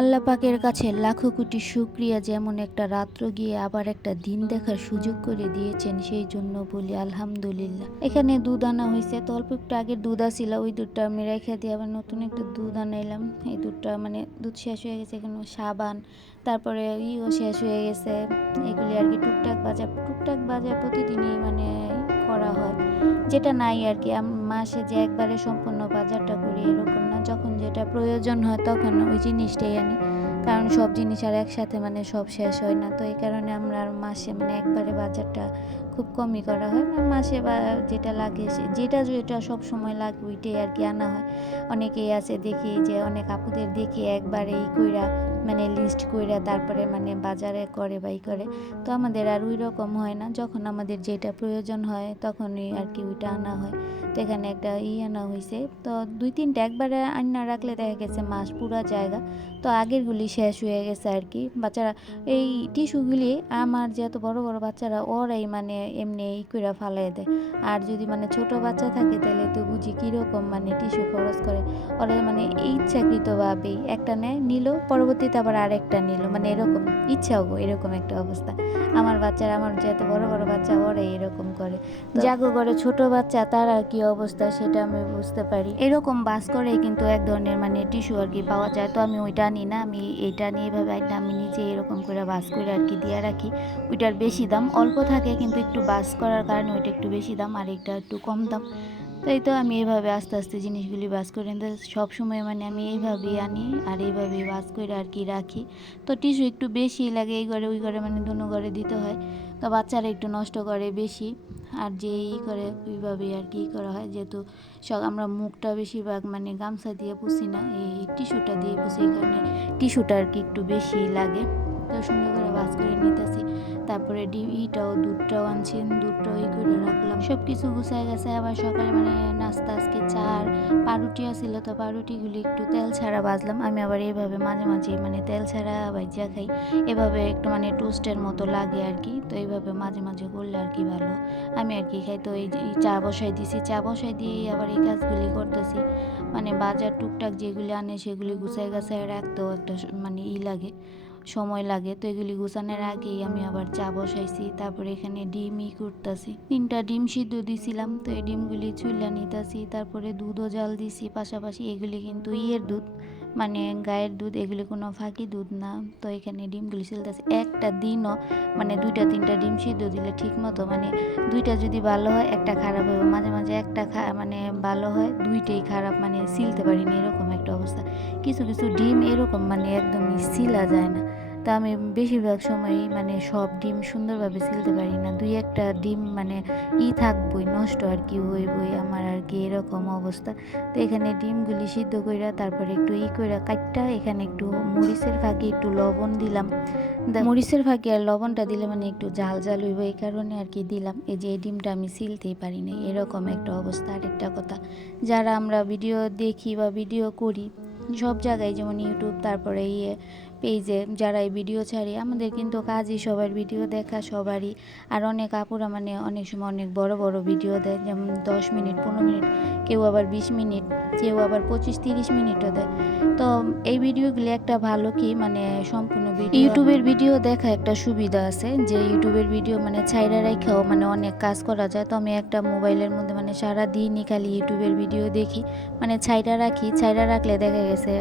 আল্লাহ পাকের কাছে লাখো কোটি শুক্রিয়া যেমন একটা রাত্র গিয়ে আবার একটা দিন দেখার সুযোগ করে দিয়েছেন, সেই জন্য বলি আলহামদুলিল্লাহ। এখানে দুধ আনা হয়েছে, তো অল্প একটু আগে দুধ আসিল, ওই দুধটা আমি রেখে দিয়ে আবার নতুন একটা দুধ আনাইলাম। এই দুধটা মানে দুধ শেষ হয়ে গেছে এখানে, সাবান, তারপরে ইও শেষ হয়ে গেছে, এগুলি আর কি টুকটাক বাজার টুকটাক বাজার প্রতিদিনই মানে করা হয়। যেটা নাই আর কি মাসে যে একবারে সম্পূর্ণ বাজারটা করি এরকম না। যখন যেটা প্রয়োজন হয় তখন ওই জিনিসটাই আনি। কারণ সব জিনিস আর একসাথে মানে সব শেষ হয় না। তো এই কারণে আমরা মাসে মানে একবারে বাজারটা খুব কমই করা হয়। মানে মাসে বা যেটা লাগে যেটা যেটা সব সময় লাগে ওইটাই আর কি আনা হয়। অনেকেই আছে দেখি যে, অনেক আপুদের দেখি একবারে এই কইরা মানে লিস্ট কইরা তারপরে মানে বাজারে করে বাই করে। তো আমাদের আর ওই রকম হয় না। যখন আমাদের যেটা প্রয়োজন হয় তখনই আর কি ওইটা আনা হয়। তো এখানে একটা ই আনা হয়েছে তো দুই তিনটা একবারে আন্না রাখলে দেখা গেছে মাস পুরা জায়গা। তো আগেরগুলি শেষ হয়ে গেছে আর কি বাচ্চারা এই টিস্যুগুলি আমার যেহেতু বড় বড় বাচ্চারা ওরাই মানে এমনি ই করে ফালাই দেয়। আর যদি মানে ছোট বাচ্চা থাকে তাহলে তো বুঝি কীরকম মানে টিস্যু খরচ করে। ওরা মানে ইচ্ছাকৃতভাবেই একটা নেয় নিল পরবর্তীতে আবার আরেকটা নিল। মানে এরকম ইচ্ছাও গো এরকম একটা অবস্থা। আমার বাচ্চারা আমার যেহেতু বড় বড় বাচ্চা ওরাই এরকম করে। জাগো করে ছোট বাচ্চা তারা কি অবস্থা সেটা আমি বুঝতে পারি। এরকম বাস করে কিন্তু এক ধরনের মানে টিস্যু আর কি পাওয়া যায়। তো আমি ওইটা নিই না, আমি এটা নিয়ে এভাবে একটা আমি নিজে এরকম করে বাস করে আর কি দিয়ে রাখি। ওইটার বেশি দাম, অল্প থাকে কিন্তু একটু বাস করার কারণে ওইটা একটু বেশি দাম আর এটা একটু কম দাম। তাই তো আমি এইভাবে আস্তে আস্তে জিনিসগুলি বাস করে সব সময় মানে আমি এইভাবেই আনি আর এইভাবেই বাস করে আর কি রাখি। তো টিস্যু একটু বেশি লাগে, এই ঘরে ওই ঘরে মানে দুনো ঘরে দিতে হয়। তো বাচ্চারা একটু নষ্ট করে বেশি। আর যে ই করে, ওইভাবেই আর কি করা হয়। যেহেতু সব আমরা মুখটা বেশিরভাগ মানে গামছা দিয়ে পুষি না, এই টিস্যুটা দিয়ে পুষি এই কারণে টিস্যুটা আর কি একটু বেশি লাগে। তো সুন্দর করে বাস করে নিতেছি। তারপরে ডি ইটাও, দুধটাও আনছেন দুধটাও ই করে রাখলাম। সব কিছু গুছায় গেছে আবার সকালে মানে নাস্তা, আজকে চার পাউরুটি আছিল, তো পাউরুটিগুলি একটু তেল ছাড়া বাজলাম আমি আবার এইভাবে মাঝে মাঝে মানে তেল ছাড়া ভাইজা খাই। এভাবে একটু মানে টোস্টের মতো লাগে আর কি, তো এইভাবে মাঝে মাঝে করলে আর কি ভালো। আমি আর কি খাই, তো এই চা বসাই দিছি। চা বসাই দিয়ে আবার এই কাজগুলি করতেছি। মানে বাজার টুকটাক যেগুলি আনে সেগুলি গুছাই গাছায় রাখতেও একটা মানে ই লাগে। সময় লাগে। তো এগুলি গুছানোর আগেই আমি আবার চা বসাইছি, তারপরে এখানে ডিমই করতেছি তিনটা ডিম সিদ্ধ দিছিলাম, তো এই ডিমগুলি চুলা নিতেছি, তারপরে দুধও জাল দিছি, পাশাপাশি এগুলি কিন্তু ইয়ের দুধ। মানে গায়ের দুধ, এগুলি কোনো ফাঁকি দুধ না। তো এখানে ডিমগুলি চলতেছে। একটা দিনও মানে দুইটা, তিনটা ডিম সিদ্ধ দিলে ঠিক মতো মানে দুইটা যদি ভালো হয়, একটা খারাপ হবে মাঝে মাঝে একটা মানে ভালো হয়, দুইটাই খারাপ মানে সিলতে পারিনি, এরকম একটা অবস্থা। কিছু কিছু ডিম এরকম মানে একদমই সিলা যায় না। তা আমি বেশিরভাগ সময়ই মানে সব ডিম সুন্দরভাবে সিলতে পারি না। দুই একটা ডিম মানে ই থাকবই, নষ্ট আর কি হইবই আমার আর কি এরকম অবস্থা। তো এখানে ডিমগুলি সিদ্ধ কইরা তারপরে একটু ই কইরা কাটটা এখানে একটু মরিচের ফাঁকি একটু লবণ দিলাম। মরিচের ফাঁকি আর লবণটা দিলে মানে একটু ঝাল ঝাল হইব এই কারণে আর কি দিলাম। এই যে এই ডিমটা আমি সিলতেই পারি না এরকম একটা অবস্থা আরেকটা কথা। যারা আমরা ভিডিও দেখি বা ভিডিও করি, সব জায়গায় যেমন ইউটিউব, তারপরে ইয়ে পেজে যারা এই ভিডিও ছাড়ে, আমাদের কিন্তু কাজই সবার ভিডিও দেখা, সবারই। আর অনেক আপুরা মানে অনেক সময় অনেক বড় বড় ভিডিও দেয়, যেমন দশ মিনিট, পনেরো মিনিট, কেউ আবার বিশ মিনিট, কেউ আবার পঁচিশ, তিরিশ মিনিটও দেয়। তো এই ভিডিওগুলি একটা ভালো কি মানে সম্পূর্ণ ইউটিউবের ভিডিও দেখা একটা সুবিধা আছে, যে ইউটিউবের ভিডিও মানে ছাইরা রেখেও মানে অনেক কাজ করা যায়। তো আমি একটা মোবাইলের মধ্যে মানে সারা দিনই খালি ইউটিউবের ভিডিও দেখি মানে ছাইরা রাখি ছাইরা রাখলে দেখা গেছে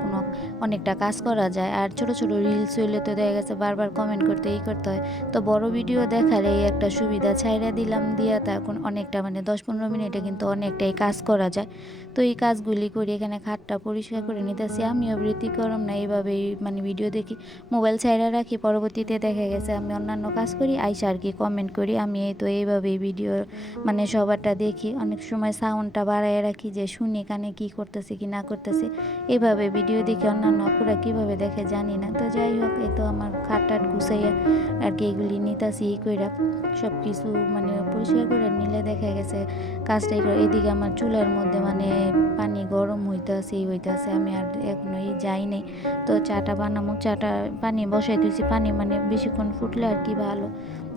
কোনো অনেকটা কাজ করা যায়। আর ছোট ছোট রিলস হইলে তো দেখা গেছে বারবার কমেন্ট করতে, এই করতে হয়। তো বড় ভিডিও দেখার এই একটা সুবিধা ছাইরা দিলাম দিয়া এখন অনেকটা মানে দশ পনেরো মিনিটে কিন্তু অনেকটাই কাজ করা যায়। তো এই কাজগুলি করি এখানে খাটটা পরিষ্কার করে নিতেছি। আমিও বৃত্তি বৃত্তিকরম না, এইভাবেই মানে ভিডিও দেখি। মোবাইল ছাইরা রাখি, পরবর্তীতে দেখা গেছে আমি অন্যান্য কাজ করি, আইসা আর কি কমেন্ট করি। আমি এই তো এইভাবেই ভিডিও মানে সবারটা দেখি। অনেক সময় সাউন্ডটা বাড়ায় রাখি যে শুনি কানে কি করতেছে, কি না করতেছে। এভাবে ভিডিও দেখে। অন্যান্য আপুরা কীভাবে দেখে জানি না। তো যাই হোক, এই তো আমার খাট টাট গুছাইয়া আর কি এগুলি নিতাছি, ই কইরা সব কিছু মানে পরিষ্কার করে নিলে দেখা গেছে কাজটাই করে এদিকে আমার চুলার মধ্যে মানে পানি গরম হইতাছে এই হইতাছে, আমি আর এখনও এই যাই নাই। তো চাটা বানামো, চাটা পানি বসাই দিয়েছি পানি মানে বেশিক্ষণ ফুটলে আর কি ভালো।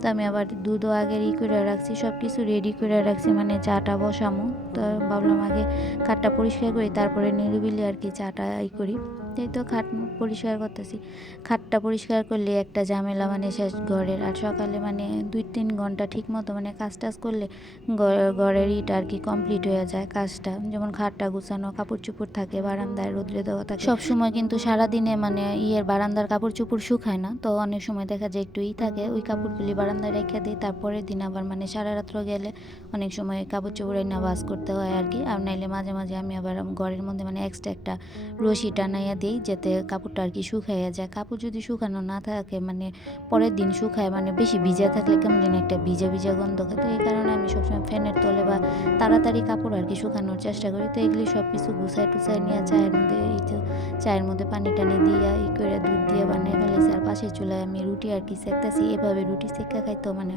তো আমি আবার দুধও আগে ই করে রাখছি সব কিছু রেডি করে রাখছি মানে চাটা বসামো। তো ভাবলাম আগে কাঠটা পরিষ্কার করি, তারপরে নিরিবিলি আর কি চাটা ই করি। এই তো খাট পরিষ্কার করতেছি। খাটটা পরিষ্কার করলে একটা ঝামেলা মানে শেষ ঘরের। আর সকালে মানে দুই তিন ঘণ্টা ঠিক মতো মানে কাজ টাজ করলে ঘর- ঘরের ইট আর কি কমপ্লিট হয়ে যায় কাজটা। যেমন খাটটা গুছানো, কাপড় চোপড় থাকে, বারান্দায় রোদ্রে দেওয়া থাকে। সব সময় কিন্তু সারাদিনে মানে ইয়ের বারান্দার কাপড় চোপড় শুকায় না। তো অনেক সময় দেখা যায় একটু ই থাকে, ওই কাপড়গুলি বারান্দায় রেখে দিই। তারপরের দিন আবার মানে সারা রাত্র গেলে অনেক সময় কাপড় চোপড় না বাস করতে হয় আর কি। আর নাইলে মাঝে মাঝে আমি আবার ঘরের মধ্যে মানে এক্সট্রা একটা রশি টানাইয়া দিই যাতে কাপড়টা আর কি শুকাইয়া যায়। কাপড় যদি শুকানো না থাকে মানে পরের দিন শুকায় মানে বেশি ভিজা থাকলে কেমন যেন একটা ভিজা ভিজা গন্ধ খায়। তো এই কারণে আমি সবসময় ফ্যানের তলে বা তাড়াতাড়ি কাপড় আর কি শুকানোর চেষ্টা করি। তো এগুলি সব কিছু গুছাই টুসাই নিয়ে চায়ের মধ্যে, এই তো চায়ের মধ্যে পানি টানি দিয়া, ই করে দুধ দিয়ে বানিয়ে ফেলেছি। আর পাশের চুলায় আমি রুটি আর কি সেকতেছি এভাবে রুটি সেকা খাইতো মানে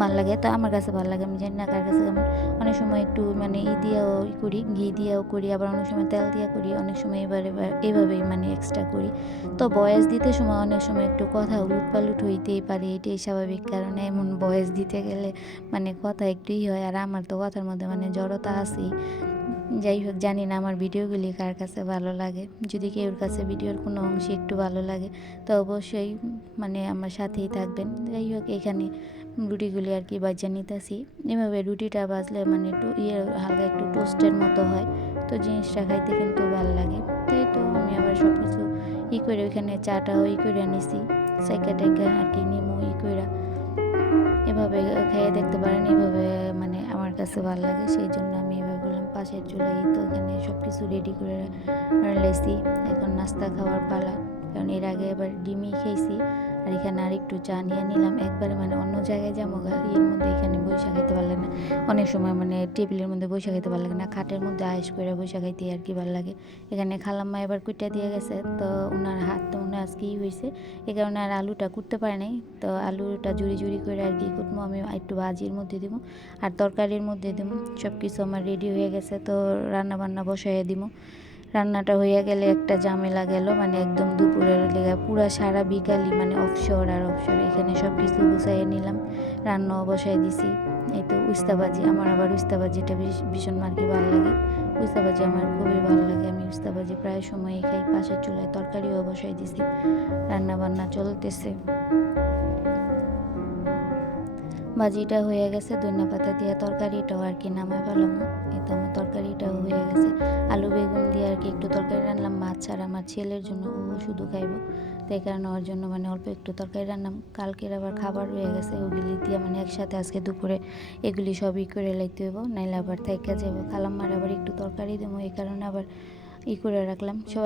ভালো লাগে। তো আমার কাছে ভালো লাগে, আমি জানি না কার কাছে। কেমন অনেক সময় একটু মানে ই দিয়েও করি, ঘি দিয়েও করি, আবার অনেক সময় তেল দিয়ে করি, অনেক সময় এবারে এভাবেই মানে এক্সট্রা করি। তো বয়স দিতে সময় অনেক সময় একটু কথা উলট পালট হইতেই পারে, এটাই স্বাভাবিক। কারণে এমন বয়স দিতে গেলে মানে কথা একটুই হয়। আর আমার তো কথার মধ্যে মানে জড়তা আছেই। যাই হোক, জানি না আমার ভিডিওগুলি কার কাছে ভালো লাগে। যদি কেউর কাছে ভিডিওর কোনো অংশে একটু ভালো লাগে, তো অবশ্যই মানে আমার সাথেই থাকবেন। যাই হোক, এখানে রুটিগুলি আর কি বাজা নিতেছি। এভাবে রুটিটা বাজলে মানে একটু ইয়ে হালকা একটু টোস্টের মতো হয়। তো জিনিসটা খাইতে কিন্তু ভালো লাগে। তো ই করে ওইখানে চাটা ই করে নিছি সাইকা টাইকা আর কি নিমু ই করে এভাবে খেয়ে দেখতে পারেন, এভাবে মানে আমার কাছে ভালো লাগে সেই জন্য আমি এভাবে বললাম, পাশের চুলাই তো ওখানে সব কিছু রেডি করে লেছি এখন নাস্তা খাওয়ার পালা, কারণ এর আগে এবার ডিমই খেয়েছি। আর এখানে আর একটু চা নিয়ে নিলাম। একবারে মানে অন্য জায়গায় যাব এর মধ্যে এখানে বৈশা খাইতে লাগে না। অনেক সময় মানে টেবিলের মধ্যে বৈশা খাইতে ভালো লাগে না। খাটের মধ্যে আয়েস করে বৈশা খাইতে আর কি ভালো লাগে। এখানে খালাম্মা এবার কুইটা দিয়ে গেছে, তো ওনার হাত তো মনে আজকেই হয়েছে এই কারণে আর আলুটা কুটতে পারে নাই, তো আলুটা জুড়ি জুড়ি করে আর কি কুটবো আমি একটু ভাজির মধ্যে দিব আর তরকারির মধ্যে দিব সব কিছু আমার রেডি হয়ে গেছে, তো রান্না বান্না বসাইয়ে দিব রান্নাটা হয়ে গেলে একটা ঝামেলা গেল মানে একদম দুপুরের লেগে পুরা সারা বিকালই মানে অফশোর আর অফশোর এখানে সব কিছু গুছাইয়ে নিলাম, রান্নাও বসাই দিছি। এই তো উস্তাবাজি, আমার আবার উস্তাবাজিটা বেশ ভীষণ আর কি ভালো লাগে। উস্তাবাজি আমার খুবই ভালো লাগে, আমি উস্তাবাজি প্রায় সময়ই খাই, পাশের চুলায় তরকারিও বসাই দিছি রান্না বান্না চলতেছে। ভাজিটা হয়ে গেছে, ধনিয়া পাতা দিয়ে তরকারিটাও আর কি নামাই পেলাম এই তো আমার তরকারিটাও হয়ে গেছে। আলু, বেগুন দিয়ে আর কি একটু তরকারি রান্নাম। মাছ আর আমার ছেলের জন্য ও শুধু খাইবো। তো এই কারণে ওর জন্য মানে অল্প একটু তরকারি রান্নাম। কালকের আবার খাবার রয়ে গেছে, ওগুলি দিয়ে মানে একসাথে আজকে দুপুরে এগুলি সবই করে লাইতে হইব, নাইলে আবার থেকে যাব খালাম্মার আবার একটু তরকারি দেবো এই কারণে আবার ই করে রাখলাম। সবাই